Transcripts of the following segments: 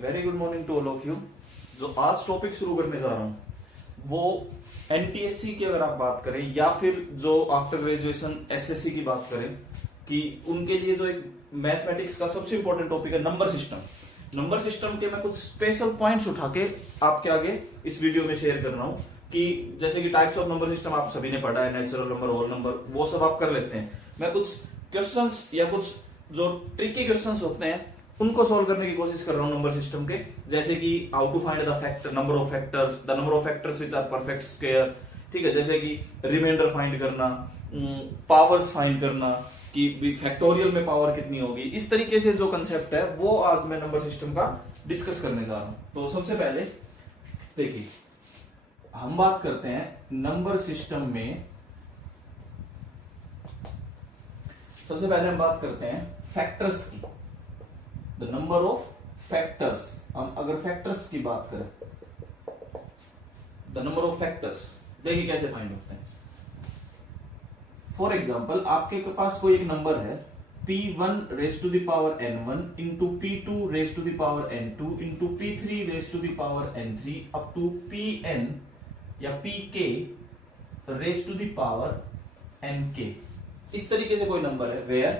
Very good morning to all of you. जो आज topic शुरू करने जा रहा हूं वो एनटीएससी की अगर आप बात करें या फिर जो आफ्टर ग्रेजुएशन एसएससी की बात करें कि उनके लिए जो एक मैथमेटिक्स का सबसे इंपॉर्टेंट टॉपिक है नंबर सिस्टम। नंबर सिस्टम के मैं कुछ स्पेशल पॉइंट्स उठा के आपके आगे इस वीडियो में शेयर कर रहा हूं कि जैसे कि टाइप्स ऑफ नंबर सिस्टम आप सभी ने पढ़ा है, नेचुरल नंबर, होल नंबर, वो सब आप कर लेते हैं। मैं कुछ क्वेश्चंस या कुछ जो ट्रिकी क्वेश्चंस होते हैं उनको सॉल्व करने की कोशिश कर रहा हूं नंबर सिस्टम के, जैसे कि how to find the factor, number of factors, the number of factors which are perfect square, ठीक है, जैसे कि रिमाइंडर फाइंड करना, पावर्स फाइंड करना कि फैक्टोरियल में पावर कितनी होगी। इस तरीके से जो कंसेप्ट है वो आज मैं नंबर सिस्टम का डिस्कस करने जा रहा हूं। तो सबसे पहले देखिए हम बात करते हैं नंबर सिस्टम में, सबसे पहले हम बात करते हैं फैक्टर्स की, द नंबर ऑफ फैक्टर्स। हम अगर फैक्टर्स की बात करें, द नंबर ऑफ फैक्टर्स, देखिए कैसे फाइंड होते हैं। फॉर एग्जाम्पल आपके पास कोई एक नंबर है p1 raise to the power n1 into p2 raise to the power n2 into p3 raise to the power n3 up to pn या pk raise to the power nk। इस तरीके से कोई number है where,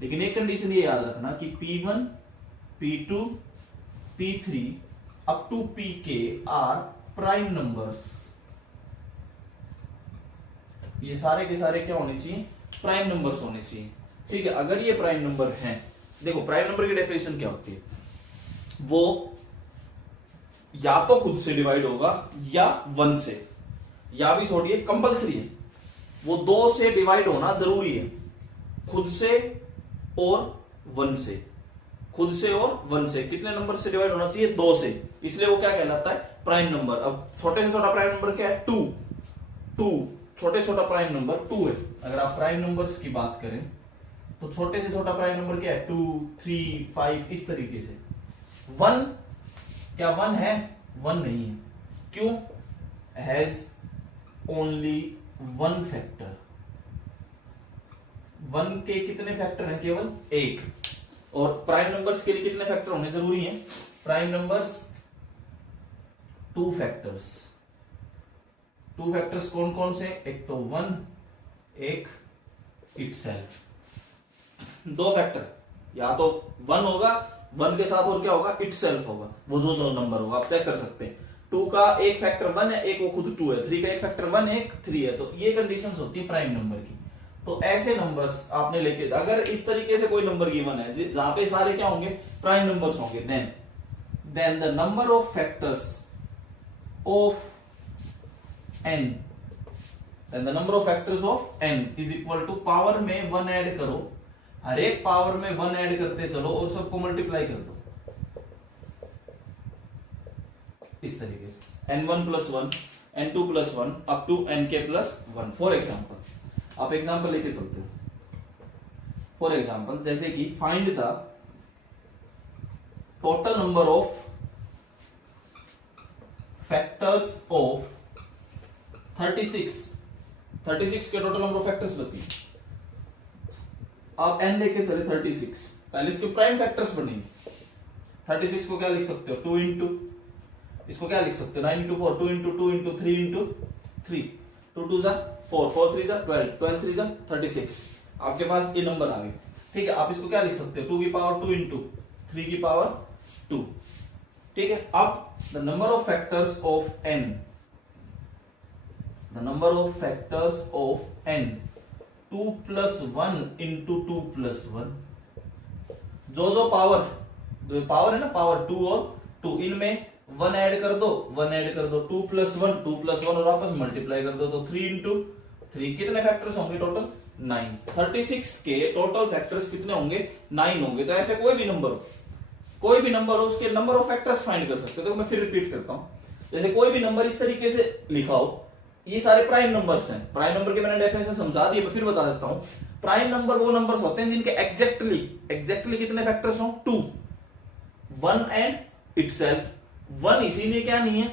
लेकिन एक condition ये याद रखना कि p1 p2 p3 up to pk are prime numbers. ये सारे के सारे क्या होने चाहिए? प्राइम नंबर्स होने चाहिए, ठीक है। अगर ये प्राइम नंबर हैं, देखो प्राइम नंबर की डेफिनेशन क्या होती है, वो या तो खुद से डिवाइड होगा या 1 से, या भी छोड़िए कंपलसरी है, वो 2 से डिवाइड होना जरूरी है, खुद से और 1 से। खुद से और 1 से कितने नंबर से डिवाइड होना चाहिए? 2 से, इसलिए वो क्या कहलाता है? Prime number. अब छोटे से छोटा प्राइम नंबर क्या है? 2 छोटे छोटा प्राइम नंबर 2 है। अगर आप प्राइम नंबर्स की बात करें तो छोटे से छोटा प्राइम नंबर क्या है? 2, 3, 5, इस तरीके से। 1 क्या 1 है? 1 नहीं है। क्यों? Has only 1 factor. 1 के कितने फैक्टर हैं? केवल 1। और प्राइम नंबर्स के लिए कितने फैक्टर होने जरूरी हैं? Prime numbers 2 factors. 2 फैक्टर्स कौन कौन से? एक तो 1, एक इटसेल्फ। 2 फैक्टर या तो 1 होगा, 1 के साथ और क्या होगा? इटसेल्फ होगा, वो जो नंबर होगा आप चेक कर सकते हैं। 2 का एक फैक्टर 1 है, एक वो खुद 2 है। 3 का एक फैक्टर 1, एक 3 है। तो ये कंडीशंस होती है प्राइम नंबर की। तो ऐसे नंबर्स आपने लेके, अगर इस तरीके से कोई नंबर गिवन है जहां पे सारे क्या होंगे? प्राइम नंबर्स होंगे, then the number of factors of n, then the number of factors of n is equal to power में 1 ऐड करो, हर एक पावर में 1 ऐड करते चलो और सबको मल्टीप्लाई कर दो इस तरीके से। n1 plus 1, n2 plus 1 up to nk plus 1। For example आप एग्जाम्पल लेके चलते हो। फॉर एग्जाम्पल जैसे कि find the total number of factors of 36 के टोटल नंबर ऑफ फैक्टर्स बताइए। आप n लेके चले 36, पहले इसके प्राइम फैक्टर्स बनेंगे। 36 को क्या लिख सकते हो? 2 इंटू, इसको क्या लिख सकते हो? 9 इंटू 4, 2 इंटू 2 इंटू 3 इंटू 3, 2 2 जा 4, 4 3 जा 12, 12 3 जा 36। आपके पास ये नंबर आ गए, ठीक है। आप इसको क्या लिख सकते हो? 2 की पावर 2 इंटू 3 की पावर 2, ठीक है। अब the number of factors of n, the number of factors of n, 2 plus 1 into 2 plus 1। जो पावर है ना, पावर 2 और 2, इनमें 1 ऐड कर दो, 1 ऐड कर दो, 2 plus 1 और आपस मल्टीप्लाई कर दो, तो 3 into 3 कितने फैक्टर्स होंगे टोटल? 9। 36 के टोटल फैक्टर्स कितने होंगे? 9 होंगे। तो ऐसे कोई भी नंबर हो उसके नंबर ऑफ फैक्टर्स फाइंड कर सकते हो। तो मैं फिर रिपीट करता हूं, जैसे कोई भी नंबर इस तरीके से लिखा हो, ये सारे प्राइम नंबर्स हैं। प्राइम नंबर के मैंने डेफिनेशन समझा दी, मैं फिर बता देता हूं। प्राइम नंबर वो नंबर्स होते हैं जिनके एग्जैक्टली कितने फैक्टर्स हो? 2, 1 एंड इटसेल्फ। 1 इसीलिए क्या नहीं है?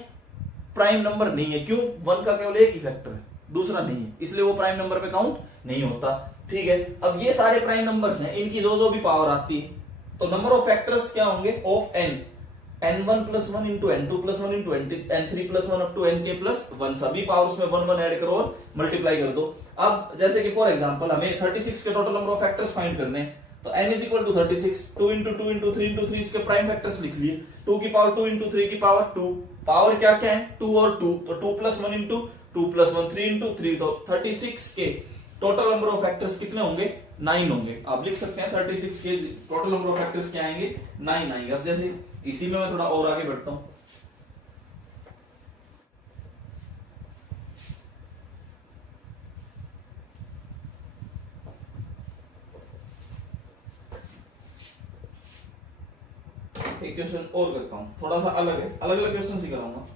प्राइम नंबर नहीं है। क्यों? 1 का केवल एक ही फैक्टर है, दूसरा नहीं है, इसलिए वो प्राइम नंबर पे काउंट नहीं होता, ठीक है। अब ये सारे प्राइम नंबर्स हैं, इनकी जो भी पावर आती है, तो नंबर ऑफ फैक्टर्स क्या होंगे? Of n, n1 plus 1 into n2 plus 1 into n3 plus 1 up to nk plus 1, सभी पावर्स में 1 1 ऐड करो और मल्टीप्लाई कर दो। अब जैसे कि फॉर एग्जांपल हमें 36 के total number of factors find करने हैं, तो n is equal to 36, 2 into 2 into 3 into 3 इसके प्राइम फैक्टर्स लिख लिए, 2 की पावर 2 इंटू 3 की पावर 2, पावर क्या क्या है 2 और 2, तो 2 प्लस 1 इंटू 2 प्लस 1 3 इंटू 3, तो 36 के टोटल नंबर ऑफ फैक्टर्स कितने होंगे 9 होंगे। आप लिख सकते हैं 36 के टोटल नंबर ऑफ फैक्टर्स क्या आएंगे 9 आएंगे। अब जैसे इसी में मैं थोड़ा और आगे बढ़ता हूं, एक क्वेश्चन और करता हूं, थोड़ा सा अलग है, अलग अलग क्वेश्चन ही कराऊंगा।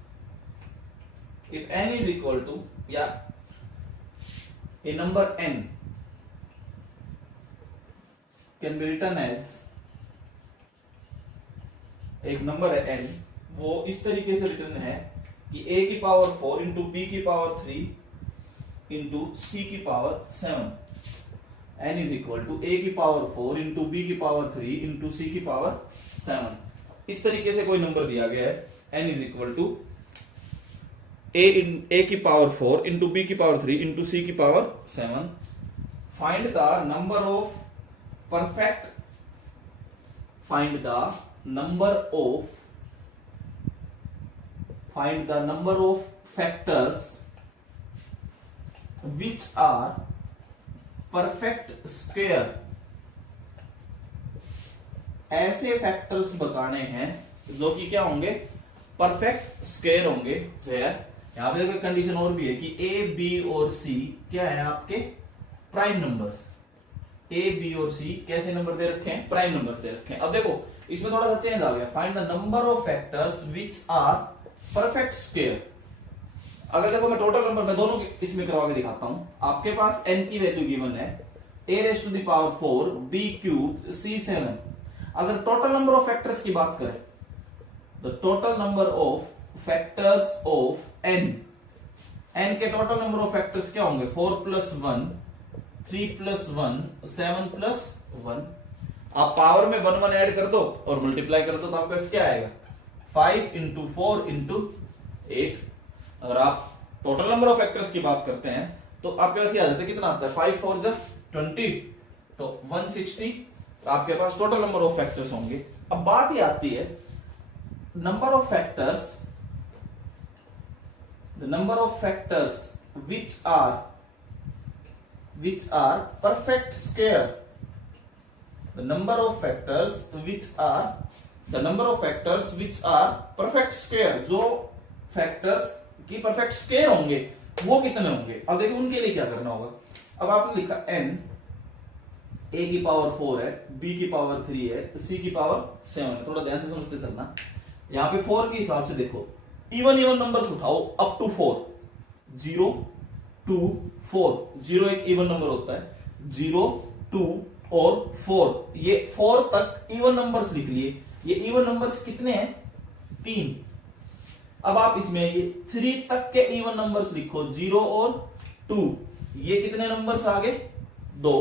If n is equal to, या a number n can be written as, एक नंबर है n, वो इस तरीके से रिटर्न है कि a की पावर 4 इंटू b की पावर 3 इंटू c की power 7, n is equal to a की पावर 4 इंटू b की पावर 3 इंटू c की पावर 7। इस तरीके से कोई नंबर दिया गया है, n is equal to a की पावर 4 इंटू b की पावर 3 इंटू c की power 7। Find the number of perfect, find the number of factors which are perfect square. ऐसे फैक्टर्स बताने हैं जो कि क्या होंगे परफेक्ट स्क्वायर होंगे। यहां पे कंडीशन और भी है कि ए बी और सी क्या है आपके प्राइम नंबर्स, ए बी और सी कैसे नंबर दे रखे हैं प्राइम नंबर्स दे रखे हैं। अब देखो इसमें थोड़ा सा चेंज आ गया, find the number of factors which are perfect square. अगर देखो मैं टोटल नंबर में दोनों इसमें करवा के दिखाता हूं, आपके पास n की वैल्यू गिवन है a raise to the power 4 b cube c 7। अगर टोटल नंबर ऑफ फैक्टर्स की बात करें, the total number of factors of n के टोटल नंबर ऑफ फैक्टर्स क्या होंगे 4 प्लस 1 3 प्लस 1 7 प्लस 1। आप पावर में 1 1 ऐड कर दो और मल्टीप्लाई कर दो तो आपका क्या आएगा 5 इंटू 4 इंटू 8। अगर आप टोटल नंबर ऑफ फैक्टर्स की बात करते हैं तो आपके पास ये आ जाता है, कितना आता है 5 4 जा 20, तो 160 आपके पास टोटल नंबर ऑफ फैक्टर्स होंगे। अब बात ये आती है number of factors, the number of factors which are perfect square, the number of factors which are perfect square, जो फैक्टर्स की परफेक्ट स्क्वायर होंगे वो कितने होंगे। अब देखिए उनके लिए क्या करना होगा। अब आपने लिखा n, a की पावर 4 है, b की पावर 3 है, c की पावर 7 है। थोड़ा ध्यान से समझते चलना, यहां पे 4 के हिसाब से देखो इवन नंबर्स उठाओ अप टू 4, 0 2 4, 0 एक इवन नंबर होता है, 0 2 और 4, ये 4 तक इवन नंबर्स लिख लिए। ये इवन नंबर्स कितने हैं 3। अब आप इसमें ये 3 तक के इवन नंबर्स लिखो, 0 और 2, ये कितने नंबर्स आ गए 2।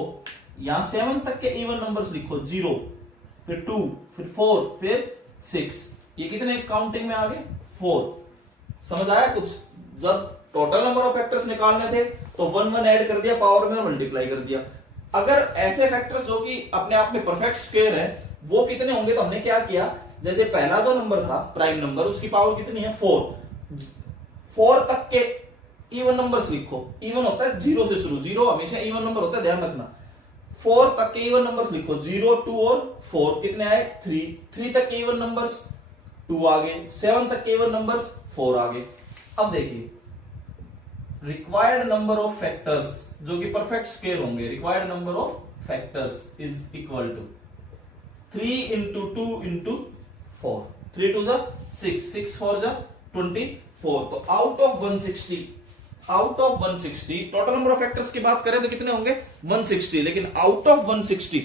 यहां 7 तक के इवन नंबर्स लिखो, 0 फिर 2 फिर 4 फिर 6, ये कितने काउंटिंग में आ गए 4। समझ आया कुछ। जब टोटल नंबर ऑफ फैक्टर्स निकालने थे तो 1 1 ऐड कर दिया पावर में और मल्टीप्लाई कर दिया। अगर ऐसे फैक्टर्स जो कि अपने आप में परफेक्ट स्क्वायर है वो कितने होंगे, तो हमने क्या किया, जैसे पहला जो नंबर था प्राइम नंबर उसकी पावर कितनी है 4 तक के इवन नंबर्स लिखो। इवन होता है 0 से शुरू, 0 हमेशा इवन नंबर होता है, ध्यान रखना। 4 तक के इवन नंबर्स लिखो, 0 2 और 4 कितने आए 3 तक के इवन नंबर्स 2 आ गए, 7 तक के इवन नंबर्स 4 आ गए। अब देखिए रिक्वायर्ड नंबर ऑफ फैक्टर्स जो कि परफेक्ट स्क्वायर होंगे, required number of factors is equal to 3 into 2 into 4, 3 2 6, 6 4 24। तो out of 160 total number of factors की बात करें तो कितने होंगे 160, लेकिन आउट ऑफ 160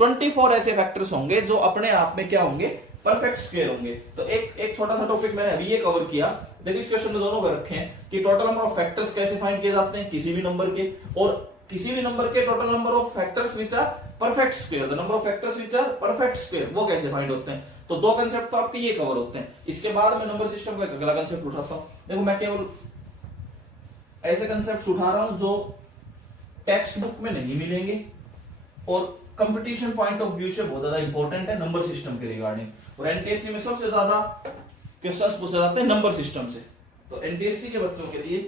24 ऐसे फैक्टर्स होंगे जो अपने आप में क्या होंगे परफेक्ट स्क्वायर होंगे। तो एक छोटा सा टॉपिक मैंने अभी ये कवर किया। देखिए इस क्वेश्चन में दोनों को रखे हैं कि टोटल नंबर ऑफ फैक्टर्स कैसे फाइंड किए जाते हैं किसी भी नंबर के, और किसी भी नंबर के total number of factors which are perfect square, the number of factors which are perfect square वो कैसे फाइंड होते हैं। तो दो कंसेप्ट तो आपके ये कवर होते हैं। इसके बाद मैं नंबर सिस्टम का अगला कंसेप्ट उठाता हूं। देखो मैं केवल ऐसे कंसेप्ट उठा रहा हूं जो टेक्स्ट बुक में नहीं मिलेंगे और कंपटीशन पॉइंट ऑफ व्यू से बहुत ज्यादा इंपॉर्टेंट है नंबर सिस्टम के रिगार्डिंग। और एनटीएससी में सबसे ज्यादा क्वेश्चंस पूछे जाते हैं नंबर सिस्टम से। तो एनटीएससी के बच्चों के लिए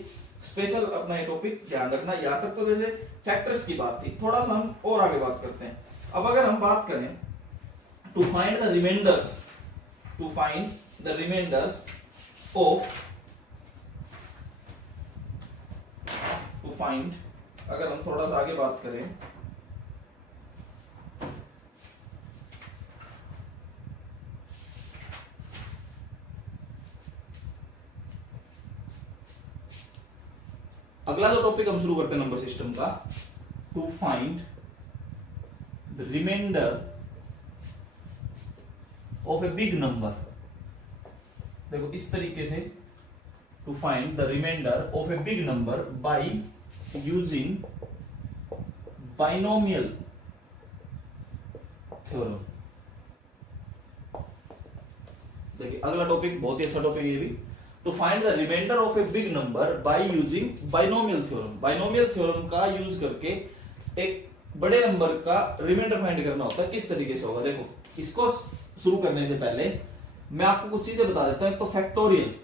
स्पेशल अपना ये टॉपिक ध्यान रखना। यहां तक तो जैसे फैक्टर्स की बात थी, थोड़ा सा हम और आगे बात करते हैं। अब अगर हम बात करें टू फाइंड द रिमाइंडर्स अगर हम थोड़ा सा आगे बात करें अगला जो टॉपिक हम शुरू करते हैं नंबर सिस्टम का, to find the reminder of a big number. देखो इस तरीके से, to find the reminder of a big number by using binomial theorem. देखिए अगला टॉपिक बहुत ही अच्छा टॉपिक है ये भी। To find the reminder of a big number by using binomial theorem. Binomial theorem का यूज करके एक बड़े नंबर का रिमाइंडर फाइंड करना होता है। किस तरीके से होगा, देखो इसको शुरू करने से पहले मैं आपको कुछ चीजें बता देता हूं। एक तो factorial,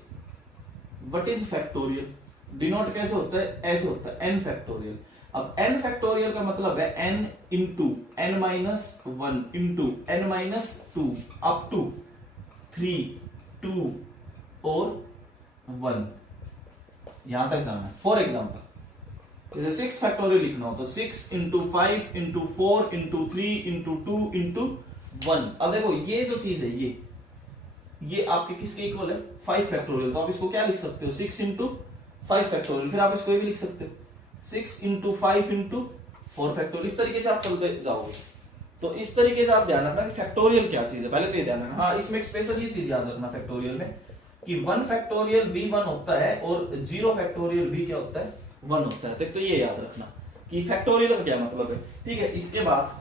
what is factorial, denote कैसे होता है, ऐसे होता है एन फैक्टोरियल। अब एन फैक्टोरियल का मतलब है n into n minus one into n minus two up to 3, 2 और 1, यहां तक जाना है। फॉर एग्जाम्पल जैसे 6 फैक्टोरियल लिखना हो तो 6 into 5 into 4 into 3 into 2 into 1। अब देखो ये जो चीज है ये आपके किसके इक्वल है, 5 फैक्टोरियल। तो आप इसको क्या लिख सकते हो, 6 इंटू 5 फैक्टोरियल। फिर आप इसको ये भी लिख सकते हो 6 इंटू 5 इंटू 4 फैक्टोरियल। इस तरीके से आप चलते जाओगे। तो इस तरीके से आप ध्यान रखना कि फैक्टोरियल क्या चीज है, पहले तो ये ध्यान रखना। हाँ, इसमें एक स्पेशल ये चीज याद रखना फैक्टोरियल में कि 1 फैक्टोरियल भी 1 होता है और 0 फैक्टोरियल भी क्या होता है, 1 होता है। तो ये याद रखना कि फैक्टोरियल का क्या मतलब है। ठीक है, इसके बाद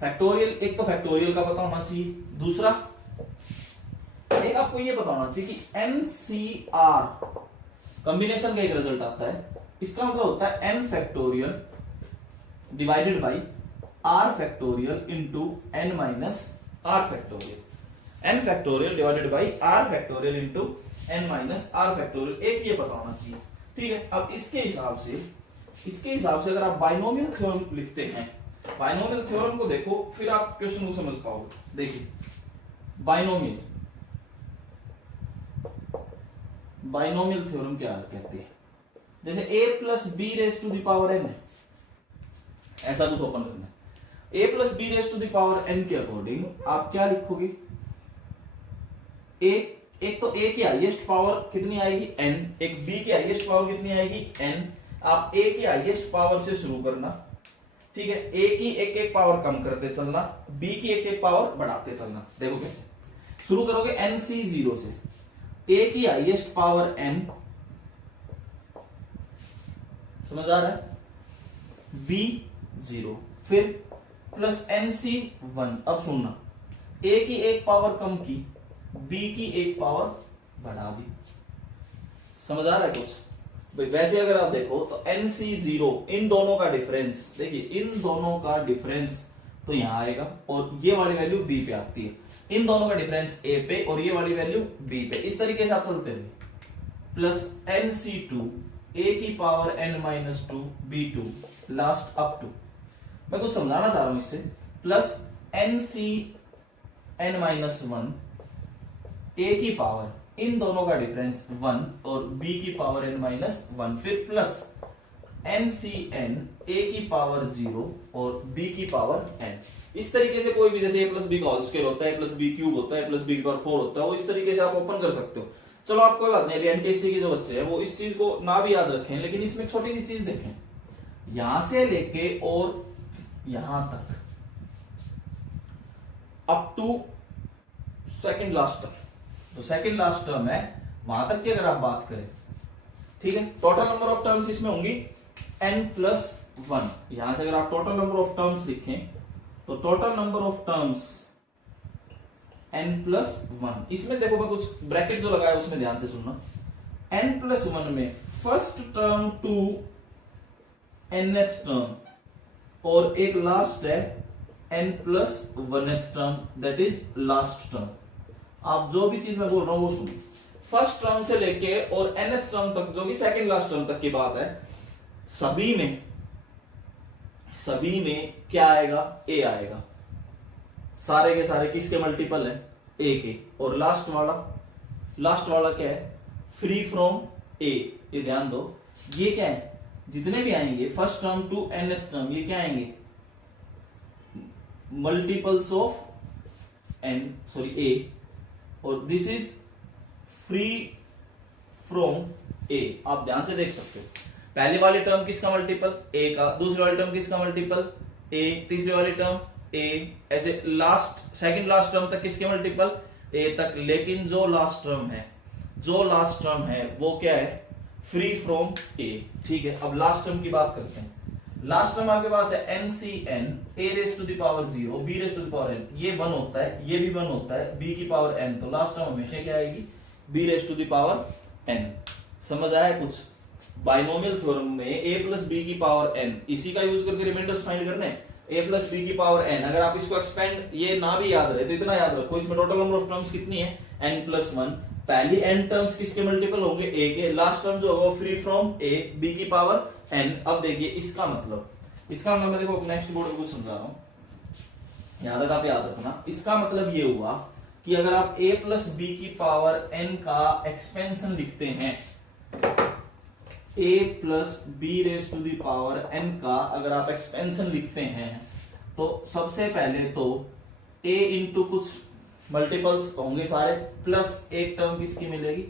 फैक्टोरियल, एक तो फैक्टोरियल का पता होना चाहिए, दूसरा एक आपको ये पता होना चाहिए कि एनसीआर कॉम्बिनेशन का एक रिजल्ट आता है। इसका मतलब होता है n factorial divided by r factorial into n minus r factorial. N factorial divided by r factorial into n minus r factorial, एक ये पता होना चाहिए। ठीक है, अब इसके हिसाब से अगर आप बाइनोमियल थ्योरम लिखते हैं, बाइनोमियल थ्योरम को देखो फिर आप क्वेश्चन को समझ पाओगे। देखिए बाइनोमियल थ्योरम क्या कहते हैं, जैसे a plus b raise to the power n है, ऐसा कुछ ओपन करना है। a plus b raise to the power n के अकॉर्डिंग आप क्या लिखोगे, एक तो a की हाईएस्ट पावर कितनी आएगी n, एक b की हाईएस्ट पावर कितनी आएगी n। आप a की हाईएस्ट पावर से शुरू करना, ठीक है, a की एक एक पावर कम करते चलना, b की एक एक पावर बढ़ाते चलना। देखो कैसे शुरू करोगे, nc0 से, a की हाईएस्ट पावर n, समझ आ रहा है, b 0, फिर प्लस nc1। अब सुनना, a की एक पावर कम की, b की एक पावर बढ़ा दी। समझ आ रहा है कुछ भाई? वैसे अगर आप देखो तो nc0 इन दोनों का डिफरेंस, देखिए इन दोनों का डिफरेंस तो यहां आएगा और ये वाली वैल्यू b पे आती है। इन दोनों का डिफरेंस a पे और ये वाली वैल्यू b पे। इस तरीके से आप चलते हैं, प्लस nc2 a की power n minus 2 b2 last up to, मैं कुछ समझाना चाह रहा हूं इससे, plus nc n minus 1 a की पावर, इन दोनों का डिफरेंस 1 और b की पावर n माइनस 1, फिर प्लस ncn a की पावर 0 और b की पावर n। इस तरीके से कोई भी, जैसे a प्लस बी का होल स्क्वायर होता है, प्लस बी क्यूब होता है, प्लस बी की पावर 4 होता है, वो इस तरीके से आप ओपन कर सकते हो। चलो आप कोई बात नहीं, अभी एनटीएससी के जो बच्चे हैं वो इस चीज को ना भी याद रखें, लेकिन इसमें छोटी सी चीज देखें, यहां से लेके और यहां तक up to second last term, तो सेकंड लास्ट टर्म है वहां तक की अगर आप बात करें, ठीक है, टोटल नंबर ऑफ टर्म्स इसमें होंगी n प्लस 1। यहां से अगर आप टोटल नंबर ऑफ टर्म्स लिखें तो total number of terms n+1। इसमें देखो मैं कुछ ब्रैकेट जो लगाया उसमें ध्यान से सुनना। n+1 में first term to nth term और एक लास्ट है n+1th term, that is last term. आप जो भी चीज मैं बोल रहा हूं वो सुनो। फर्स्ट टर्म से लेके और nth टर्म तक, जो भी सेकंड लास्ट टर्म तक की बात है, सभी में क्या आएगा? a आएगा। सारे के सारे किसके मल्टीपल है? a के। और लास्ट वाला क्या है? Free from a। ये ध्यान दो, ये क्या है? जितने भी आएंगे first term to nth term, ये क्या आएंगे? मल्टीपल्स ऑफ a, और this is free from a। आप ध्यान से देख सकते हो, पहली वाली टर्म किसका मल्टीपल? a का। दूसरी वाली टर्म किसका मल्टीपल? a। तीसरी वाली टर्म a। ऐसे सेकंड लास्ट टर्म तक किसके मल्टीपल? a तक। लेकिन जो लास्ट टर्म है वो क्या है? Free from a। ठीक है, अब लास्ट टर्म की बात करते हैं। लास्ट टर्म आपके पास है NCN a⁻0 b⁻n। ये 1 होता है, ये भी 1 होता है, b की पावर n। तो लास्ट टर्म हमेशा क्या आएगी? b⁻n। समझ आया कुछ? बाइनोमियल थ्योरम में a प्लस बी की पावर n, इसी का यूज करके रिमाइंडर्स फाइंड करने। a प्लस बी की पावर n, अगर आप इसको एक्सपेंड, ये ना भी याद रहे तो इतना याद रखो, इसमें टोटल नंबर ऑफ टर्म्स कितनी है? n+1। पहली n टर्म्स किसके मल्टीपल होंगे? a के। लास्ट टर्म जो होगा फ्री फ्रॉम a, b की पावर n। अब देखिए इसका मतलब मैं देखो नेक्स्ट बोर्ड पे कुछ समझा रहा हूं, यहां तक आप याद रखना। इसका मतलब ये हुआ कि अगर आप a प्लस बी की पावर n का एक्सपेंशन लिखते हैं, a प्लस b⁻n का अगर आप एक्सपेंशन लिखते हैं, तो सबसे पहले तो a इंटू कुछ मल्टीपल्स होंगे सारे, प्लस एक टर्म किसकी मिलेगी?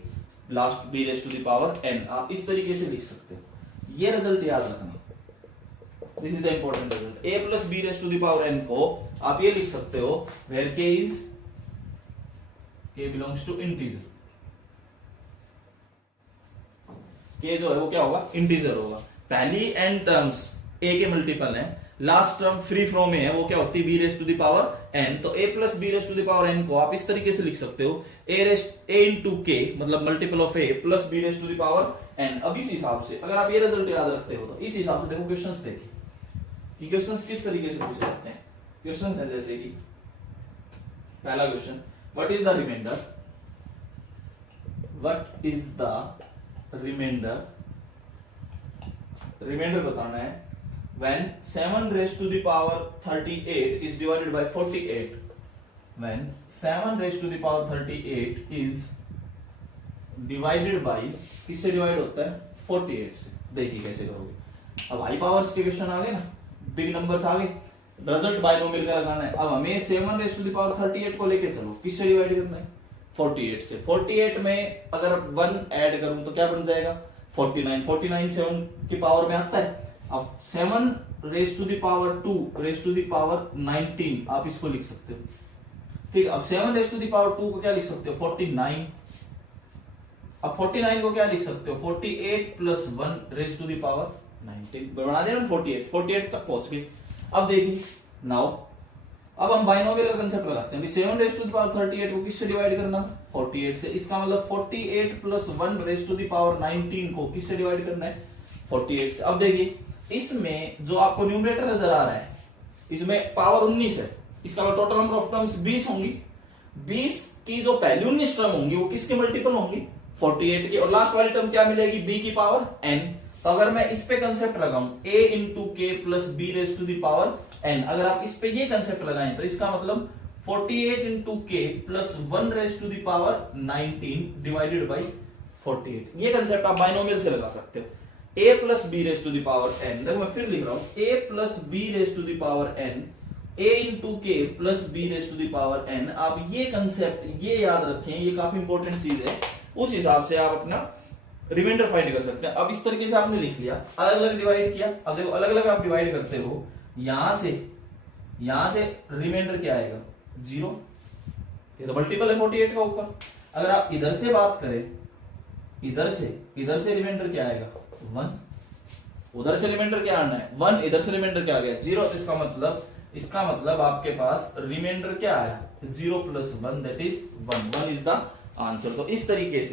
Last b⁻n। आप इस तरीके से लिख सकते हो, ये रिजल्ट याद रखना। This is the important result. a plus b⁻n को आप ये लिख सकते हो where k belongs to integer. k जो है वो क्या होगा? इंटीजर होगा। पहली n टर्म्स a के मल्टीपल हैं, लास्ट टर्म फ्री फ्रॉम में है, वो क्या होती है? b⁻n। तो a प्लस b⁻n को आप इस तरीके से लिख सकते हो a इंटू k, मतलब multiple of a plus b⁻n। अब इस हिसाब से अगर आप ये रिजल्ट याद रखते हो तो इस हिसाब से देखो क्वेश्चंस देखिए कि क्वेश्चंस किस तरीके से पूछे जाते हैं। क्वेश्चंस है जैसे कि पहला question, what is the reminder बताना है when 7⁻38 is divided by 48, when 7⁻38 is divided by, किससे डिवाइड होता है? 48 से। देखिए कैसे करोगे। अब हाई पावर्स के क्वेश्चन आ गए ना, बिग नंबर्स आ गए, रिजल्ट बाइनोमियल का लगाना है। अब हमें 7⁻38 को लेके चलो, किससे डिवाइड करना है? 48 से। 48 में अगर 1 ऐड करूं तो क्या बन जाएगा? 49 7 की पावर में आता है। अब 7⁻2⁻19 आप इसको लिख सकते हो। ठीक, अब 7⁻2 को क्या लिख सकते हो? 49। अब 49 को क्या लिख सकते हो? 48 प्लस 1⁻19 बना देना 48 तक पहुंच गए। अब देखिए नाउ, अब हम बाइनोमियल का कंसेप्ट लगाते हैं। 7⁻38 को किससे डिवाइड करना? 48 से। इसका मतलब 48 प्लस 1⁻19 को किससे डिवाइड करना है? 48 से। अब देखिए इसमें जो आपको न्यूमरेटर नजर आ रहा है, इसमें पावर 19 है, इसका टोटल नंबर ऑफ टर्म्स 20 होंगी। 20 की जो पहली 19 टर्म होंगी वो किसके मल्टीपल होंगी? 48 की। और लास्ट वाली टर्म क्या मिलेगी? b की पावर n। तो अगर मैं इस पे कंसेप्ट लगाऊं a इंटू के प्लस b⁻n, अगर आप इस पे ये कंसेप्ट लगाएं तो इसका मतलब 48 इंटू के प्लस 1⁻19 डिवाइडेड बाई 48। ये कंसेप्ट आप बाइनोमियल से लगा सकते हो। a प्लस b⁻n, देखो मैं फिर लिख रहा हूं, a plus b⁻n, a into के प्लस b⁻n। आप ये कंसेप्ट ये याद रखें, ये काफी इंपॉर्टेंट चीज है। उस हिसाब से आप अपना रिमाइंडर फाइंड कर सकते हैं। अब इस तरीके से आपने लिख लिया, अलग अलग डिवाइड किया। अब देखो अलग अलग आप डिवाइड करते हो, यहां से रिमाइंडर क्या आएगा? 0। ये तो मल्टीपल है 48 का ऊपर। अगर आप इधर से बात करें, इधर से रिमाइंडर क्या आएगा? 1। उधर से रिमाइंडर क्या आना है? 1। इधर से रिमाइंडर क्या आ गया? 0। इसका मतलब आपके पास रिमाइंडर क्या आया? 0 + 1 that is 1 1 is the answer. तो इस तरीके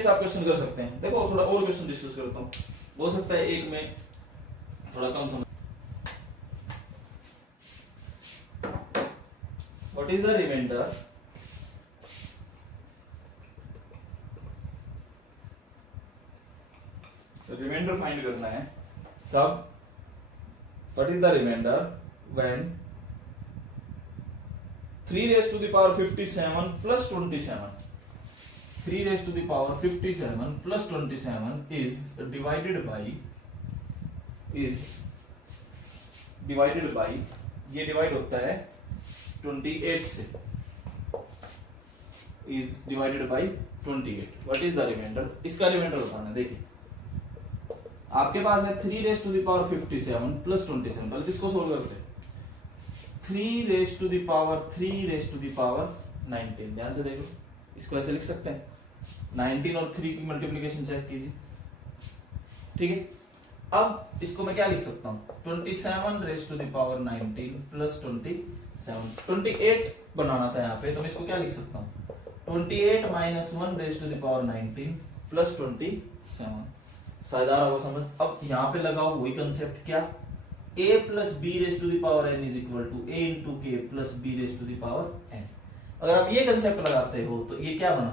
से आप क्वेश्चन कर सकते हैं। देखो थोड़ा और क्वेश्चन डिस्कस करता हूं, हो सकता है एक में थोड़ा कम समझ। What is the reminder find करना है तब। What is the reminder when 3 raised to the power 57 plus 27 3 raised to the power 57 plus 27 is divided by ये डिवाइड होता है 28 से, is divided by 28। What is the reminder, इसका reminder बताना है। देखिए आपके पास है 3 raised to the power 57 plus 27, पहले इसको सोल्व करते हैं। 3 raised to the power 19, ध्यान से देखो, इसको ऐसे लिख सकते हैं, 19 और 3 की मल्टीप्लिकेशन चेक कीजिए, ठीक है। अब इसको मैं क्या लिख सकता हूं, 27 raised to the power 19 plus 27, 28 बनाना था यहाँ पे, तो मैं इसको क्या लिख सकता हूँ, 28 minus 1 raised to the power 19 plus 27। शायद आ रहा होगा समझ। अब यहाँ पे लगाओ वही कंसेप्ट, क्या, a plus b raised to the power n is equal to a into k plus b raised to the power n। अगर आप ये कंसेप्ट लगाते हो तो ये क्या बना,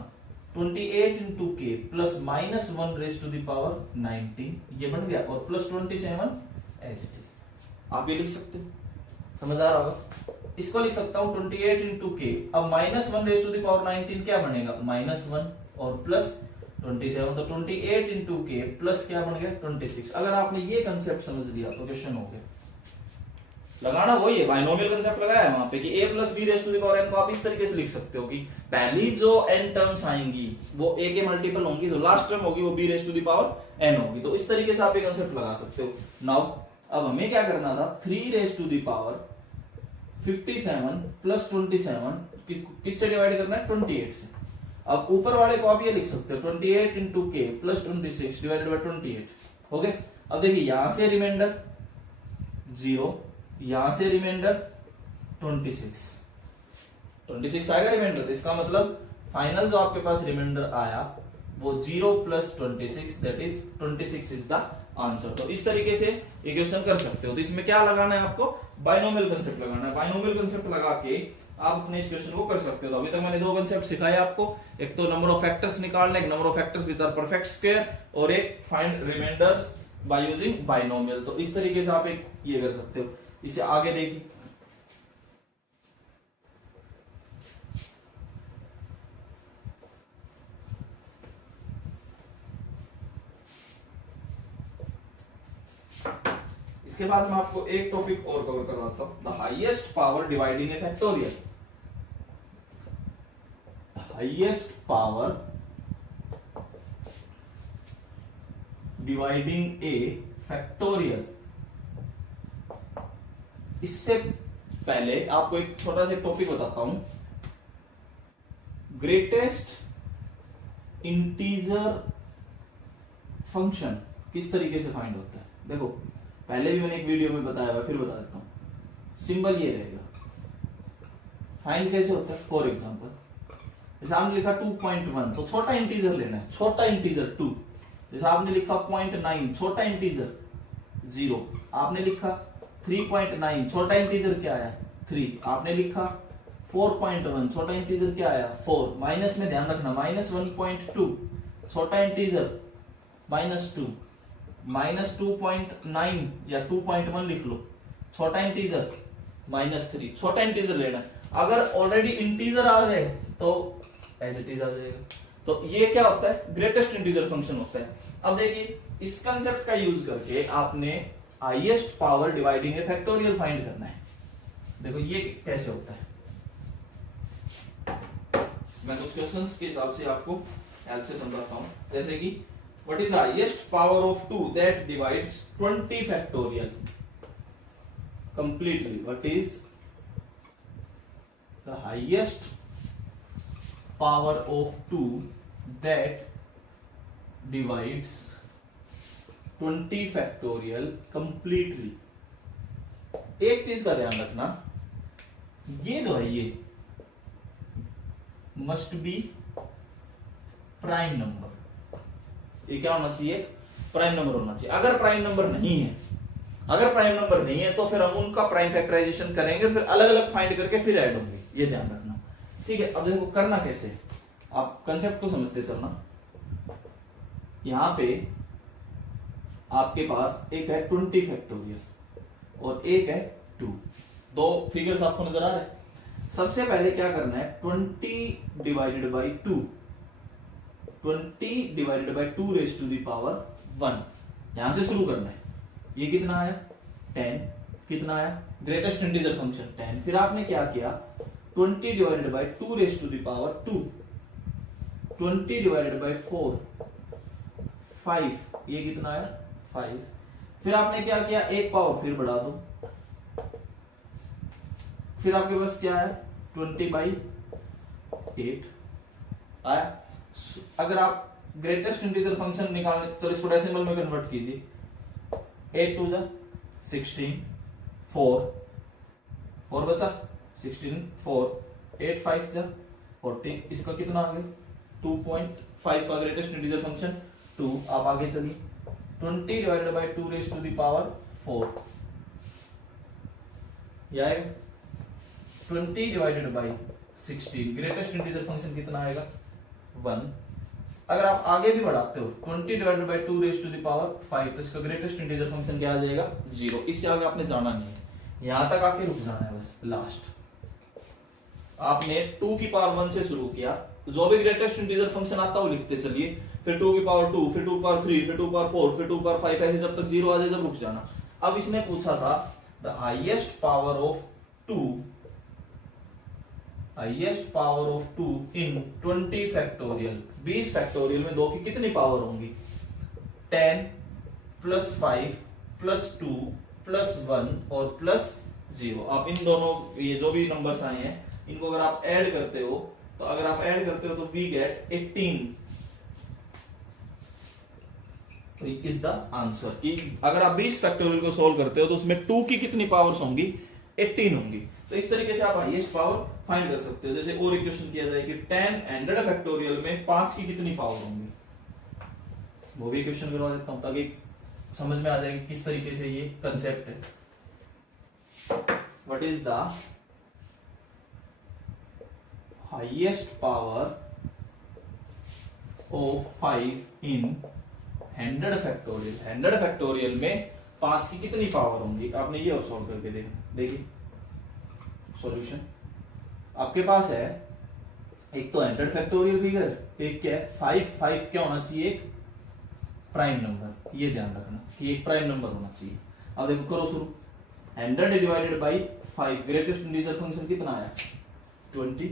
28 into k plus minus 1 raised to the power 19, ये बन गया, और plus 27 as it is। आप ये लिख सकते हो, समझ आ रहा होगा। इसको लिख सकता हूं 28 into k, अब minus 1 raised to the power 19 क्या बनेगा, -1 और plus 27, तो 28 into k प्लस क्या बन गया 26। अगर आपने ये कंसेप्ट समझ लिया तो क्वेश्चन हो गया। लगाना वही है, बाइनोमियल कंसेप्ट लगाया है वहां पे कि a plus b raised to the power n को आप इस तरीके से लिख सकते हो कि पहली जो n टर्म्स आएंगी वो a के मल्टीपल होंगी, जो लास्ट टर्म होगी वो b raised to the power n होगी। तो इस तरीके से आप ये कंसेप्ट लगा सकते हो। नाउ अब हमें क्या करना था, 3 raised to the power 57 plus 27 किससे डिवाइड करना है, 28 से। अब ऊपर वाले को आप ये लिख सकते हो 28 into k plus 26 divided by 28, हो गए। अब देखिए यहां से रिमाइंडर 0, यहां से रिमाइंडर 26 आएगा रिमाइंडर। इसका मतलब फाइनल जो आपके पास रिमाइंडर आया वो 0 plus 26 that is 26 is the answer. तो इस तरीके से ये क्वेश्चन कर सकते हो। तो इसमें क्या लगाना है आपको, बाइनोमियल कंसेप्ट लगाना है। बाइनोमियल कंसेप्ट लगा के आप अपने इस क्वेश्चन को कर सकते हो। तो अभी तक मैंने दो कंसेप्ट सिखाए आपको, एक तो नंबर ऑफ फैक्टर्स निकालना, एक number of factors which are perfect square, और एक find reminders by using binomial. तो इस तरीके से आप एक ये कर सकते हो। इसे आगे देखिए, इसके बाद मैं आपको एक टॉपिक और कवर करवाता हूं, the highest power dividing A factorial. Highest power dividing A factorial. इससे पहले आपको एक छोटा सा टॉपिक बताता हूं, ग्रेटेस्ट इंटीजर फंक्शन किस तरीके से फाइंड होता है। देखो पहले भी मैंने एक वीडियो में बताया हुआ, फिर बता देता हूं। सिंबल ये रहेगा, फाइंड कैसे होता है। फॉर एग्जांपल जैसे आपने लिखा 2.1, तो छोटा इंटीजर लेना है, छोटा इंटीजर 2। जैसे आपने लिखा 0.9, छोटा इंटीजर 0। आपने लिखा 3.9, छोटा इंटीजर क्या आया 3। आपने लिखा 4.1, छोटा इंटीजर क्या आया 4। माइनस में ध्यान रखना, -1.2, छोटा इंटीजर -2। -2.9 या 2.1 लिख लो, छोटा इंटीजर -3। छोटा इंटीजर लेना। अगर ऑलरेडी इंटीजर आ गए तो एज इट इज आ जाएगा। तो ये क्या होता है, ग्रेटेस्ट इंटीजर फंक्शन होता है। अब देखिए इस कंसेप्ट का यूज करके आपने हाईएस्ट पावर डिवाइडिंग ए फैक्टोरियल फाइंड करना है। देखो ये कैसे होता है, मैं कुछ क्वेश्चंस के हिसाब से आपको हेल्प से समझाता हूं। जैसे कि what is the highest power of 2 that divides 20 factorial completely? What is the highest power of 2 that divides 20 factorial completely? एक चीज का ध्यान रखना, ये जो है ये मस्ट बी प्राइम नंबर। ये क्या होना चाहिए, प्राइम नंबर होना चाहिए। अगर प्राइम नंबर नहीं है, अगर प्राइम नंबर नहीं है तो फिर हम उनका प्राइम फैक्टराइजेशन करेंगे, फिर अलग अलग फाइंड करके फिर ऐड होंगे, ये ध्यान रखना। ठीक है, अब देखो करना कैसे, आप कंसेप्ट को समझते चलना। यहां पे आपके पास एक है 20 फैक्टोरियल और एक है 2, दो फिगर्स आपको नजर आ रहे हैं। सबसे पहले क्या करना है, 20 divided by 2, 20 divided by 2 raise to the power 1, यहां से शुरू करना है। ये कितना आया 10, कितना आया ग्रेटेस्ट इंटीजर फंक्शन 10। फिर आपने क्या किया, 20 divided by 2 raise to the power 2, 20 divided by 4 5, ये कितना आया 5। फिर आपने क्या किया, एक पावर फिर बढ़ा दो, फिर आपके पास क्या है 20 बाई 8 आया। अगर आप ग्रेटेस्ट इंटीजर फंक्शन निकालने तो इसको डेसिमल में कन्वर्ट कीजिए, 8 2 जा 16, 4 बचा 16, 4 8 5 जा 40, इसका कितना आ गया 2.5 का ग्रेटेस्ट इंटीजर फंक्शन 2। आप आगे चलिए, 20 divided by 2 raise to the power 4, यह आएगा 20 divided by 16, greatest integer function कितना आएगा 1। अगर आप आगे भी बढ़ाते हो 20 divided by 2 raise to the power 5, तो इसका ग्रेटेस्ट इंटीजर फंक्शन क्या आ जाएगा 0। इससे आगे आपने जाना नहीं है, यहां तक आके रुक जाना है बस। लास्ट आपने 2 की पावर 1 से शुरू किया, जो भी ग्रेटेस्ट इंटीजर फंक्शन आता है वो लिखते चलिए, फिर 2 की पावर 2, फिर 2 की पावर 3, फिर 2 की पावर 4, फिर 2 की पावर 5, ऐसे जब तक 0 आ जाए जब रुक जाना। अब इसने पूछा था the highest power of 2, highest power of 2 in 20 factorial, 20 factorial में 2 की कितनी पावर होंगी, 10 प्लस 5 प्लस 2 प्लस 1 और प्लस 0। आप इन दोनों ये जो भी नंबर्स आए हैं इनको अगर आप ऐड करते हो, तो अगर आप ऐड करते हो तो we get 18 is the answer. कि अगर आप 20 फैक्टोरियल को सोल्व करते हो तो उसमें 2 की कितनी पावर्स होंगी, 18 होंगी। तो इस तरीके से आप हाईएस्ट पावर फाइंड कर सकते हो। जैसे और एक क्वेश्चन किया जाए कि 10 100 फैक्टोरियल में 5 की कितनी पावर होंगी, वो भी क्वेश्चन करवा देता हूं ताकि समझ में आ जाए कि किस तरीके से ये कंसेप्ट है। What is the highest power of 5 in 100 factorial, 100 factorial में 5 की कितनी पावर होंगी। आपने ये और सॉल्व करके देखिए सॉल्यूशन आपके पास है। एक तो 100 फैक्टोरियल फिगर, एक क्या है 5 क्या होना चाहिए, एक प्राइम नंबर। ये ध्यान रखना कि एक प्राइम नंबर होना चाहिए। अब देखो करो शुरू, 100 divided by 5, greatest integer function कितना आया 20,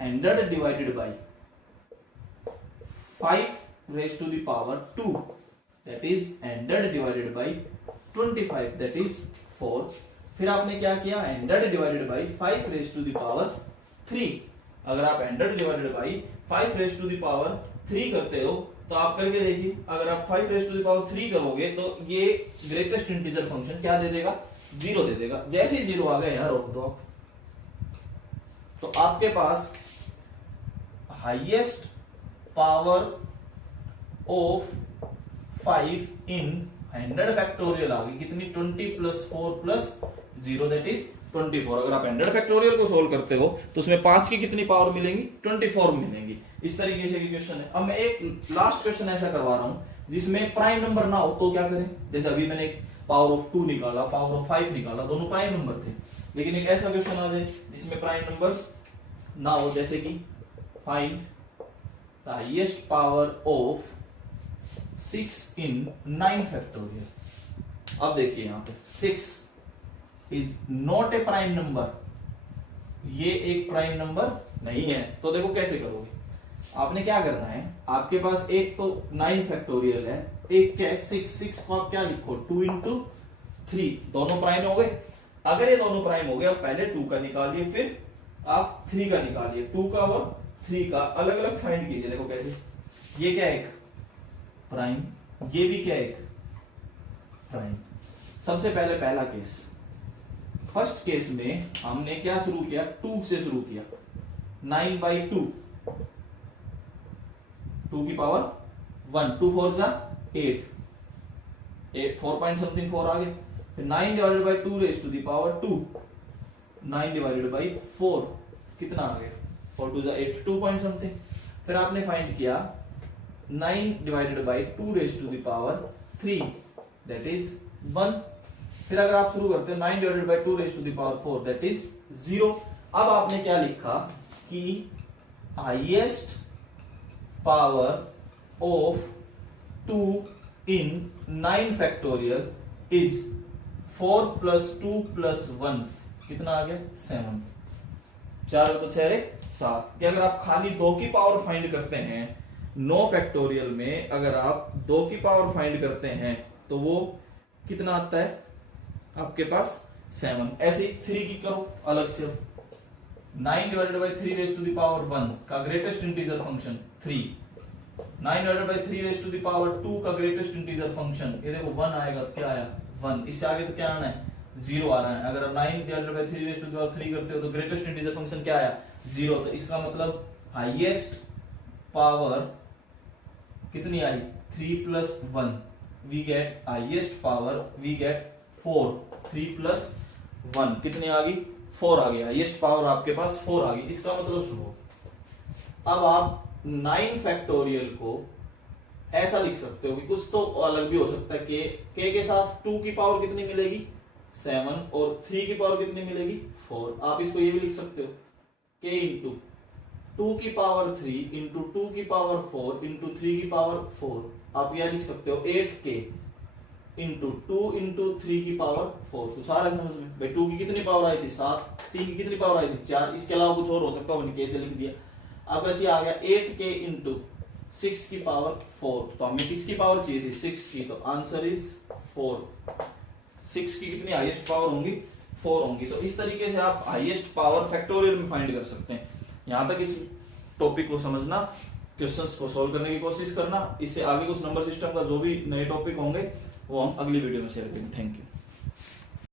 100 divided by 5 raise to the power 2, that is 100 divided by 25, that is 4। फिर आपने क्या किया 100 divided by 5 raise to the power 3। अगर आप 100 divided by 5 raise to the power 3 करते हो तो आप करके देखिए, अगर आप 5 रेज टू द पावर 3 करोगे तो ये ग्रेटेस्ट इंटीजर फंक्शन क्या दे देगा 0 दे देगा। जैसे ही 0 आ गया यार रोक दो आप। तो आपके पास highest power of 5 in 100 factorial आ गई कितनी 20 प्लस 4 प्लस 0 दैट इज 24। अगर आप 100 फैक्टोरियल को सोल्व करते हो तो उसमें 5 की कितनी पावर मिलेंगी 24 मिलेंगी। इस तरीके से क्वेश्चन है। अब मैं एक लास्ट क्वेश्चन ऐसा करवा रहा हूं जिसमें प्राइम नंबर ना हो तो क्या करें। जैसे अभी मैंने एक पावर ऑफ 2 निकाला, पावर ऑफ 5 निकाला, दोनों प्राइम नंबर थे। लेकिन एक ऐसा क्वेश्चन आ जाए जिसमें प्राइम नंबर ना हो, जैसे कि find the highest power of 6 in 9 factorial. अब देखिए यहां पे 6 is not a prime number, ये एक प्राइम नंबर नहीं है। तो देखो कैसे करोगे, आपने क्या करना है, आपके पास एक तो 9 फैक्टोरियल है, एक क्या है 6 को आप क्या लिखो 2 इंटू 3, दोनों प्राइम हो गए। अगर ये दोनों प्राइम हो गए, आप पहले 2 का निकालिए फिर आप 3 का निकालिए, 2 का और 3 का अलग अलग फाइंड कीजिए। देखो कैसे, ये क्या एक प्राइम, ये भी क्या एक प्राइम। सबसे पहले पहला केस, फर्स्ट केस में हमने क्या शुरू किया 2 से शुरू किया, 9/2, 2 की पावर 1, 2 4 जा 8, 4 पॉइंट समथिंग 4 आ गए। फिर 9 divided by 2 raise to the power 2, 9 divided by 4 कितना आ गया, 4 2 जा 8, 2 पॉइंट समथिंग। फिर आपने फाइंड किया 9 divided by 2 raise to the power 3, that is 1। फिर अगर आप शुरू करते हो 9 divided by 2 raise to the power 4, that is 0। अब आपने क्या लिखा कि highest power of 2 in 9 factorial is 4 plus 2 plus 1, कितना आ गया 7, 4 तो 6 7। कि अगर आप खाली 2 की पावर फाइंड करते हैं 9 फैक्टोरियल में, अगर आप 2 की पावर फाइंड करते हैं तो वो कितना आता है आपके पास 7। ऐसे 3 की करो अलग से, 9 divided by 3 raise to the power 1 का greatest integer function 3, 9 divided by 3 raise to the power 2 का ग्रेटेस्ट इंटीजर फंक्शन, ये देखो 1 आएगा तो क्या आया 1, इससे आगे तो क्या आना है 0 आ रहा है। अगर आप 9 divided by 3 raise to the power 3 करते हो तो ग्रेटेस्ट इंटीजर फंक्शन क्या आया 0, तो इसका मतलब हाईएस्ट पावर कितनी आई 3 plus 1, we get highest power we get 4, 3 plus 1 कितनी आ गई 4 आ गई, हाईएस्ट पावर आपके पास 4 आ गई। इसका मतलब सुनो, अब आप 9 फैक्टोरियल को ऐसा लिख सकते हो कि कुछ तो अलग भी हो सकता है, के के साथ 2 की पावर कितनी मिलेगी 7 और 3 की पावर कितनी मिलेगी 4। आप इसको ये भी लिख सकते हो के इंटू 2 की पावर 3 इंटू 2 की पावर 4 इंटू 3 की पावर 4। आप यह लिख सकते हो 8k इंटू 2 इंटू 3 की पावर 4। तो सारा समझ में भाई 2 की कितनी पावर आई थी 7, 3 की कितनी पावर आई थी 4, इसके अलावा कुछ और हो सकता है, मैंने कैसे लिख दिया। अब ऐसे आ गया 8k इंटू 6 की पावर 4, तो हमें किसकी पावर चाहिए थी 6 की, तो आंसर इज 4। 6 की कितनी हाईएस्ट पावर होंगी 4 होंगी। तो इस तरीके से आप हाईएस्ट पावर फैक्टोरियल में फाइंड कर सकते हैं। यहां तक इस टॉपिक को समझना, क्वेश्चंस को सॉल्व करने की कोशिश करना। इससे आगे कुछ नंबर सिस्टम का जो भी नए टॉपिक होंगे वो हम अगली वीडियो में शेयर करेंगे। Thank you.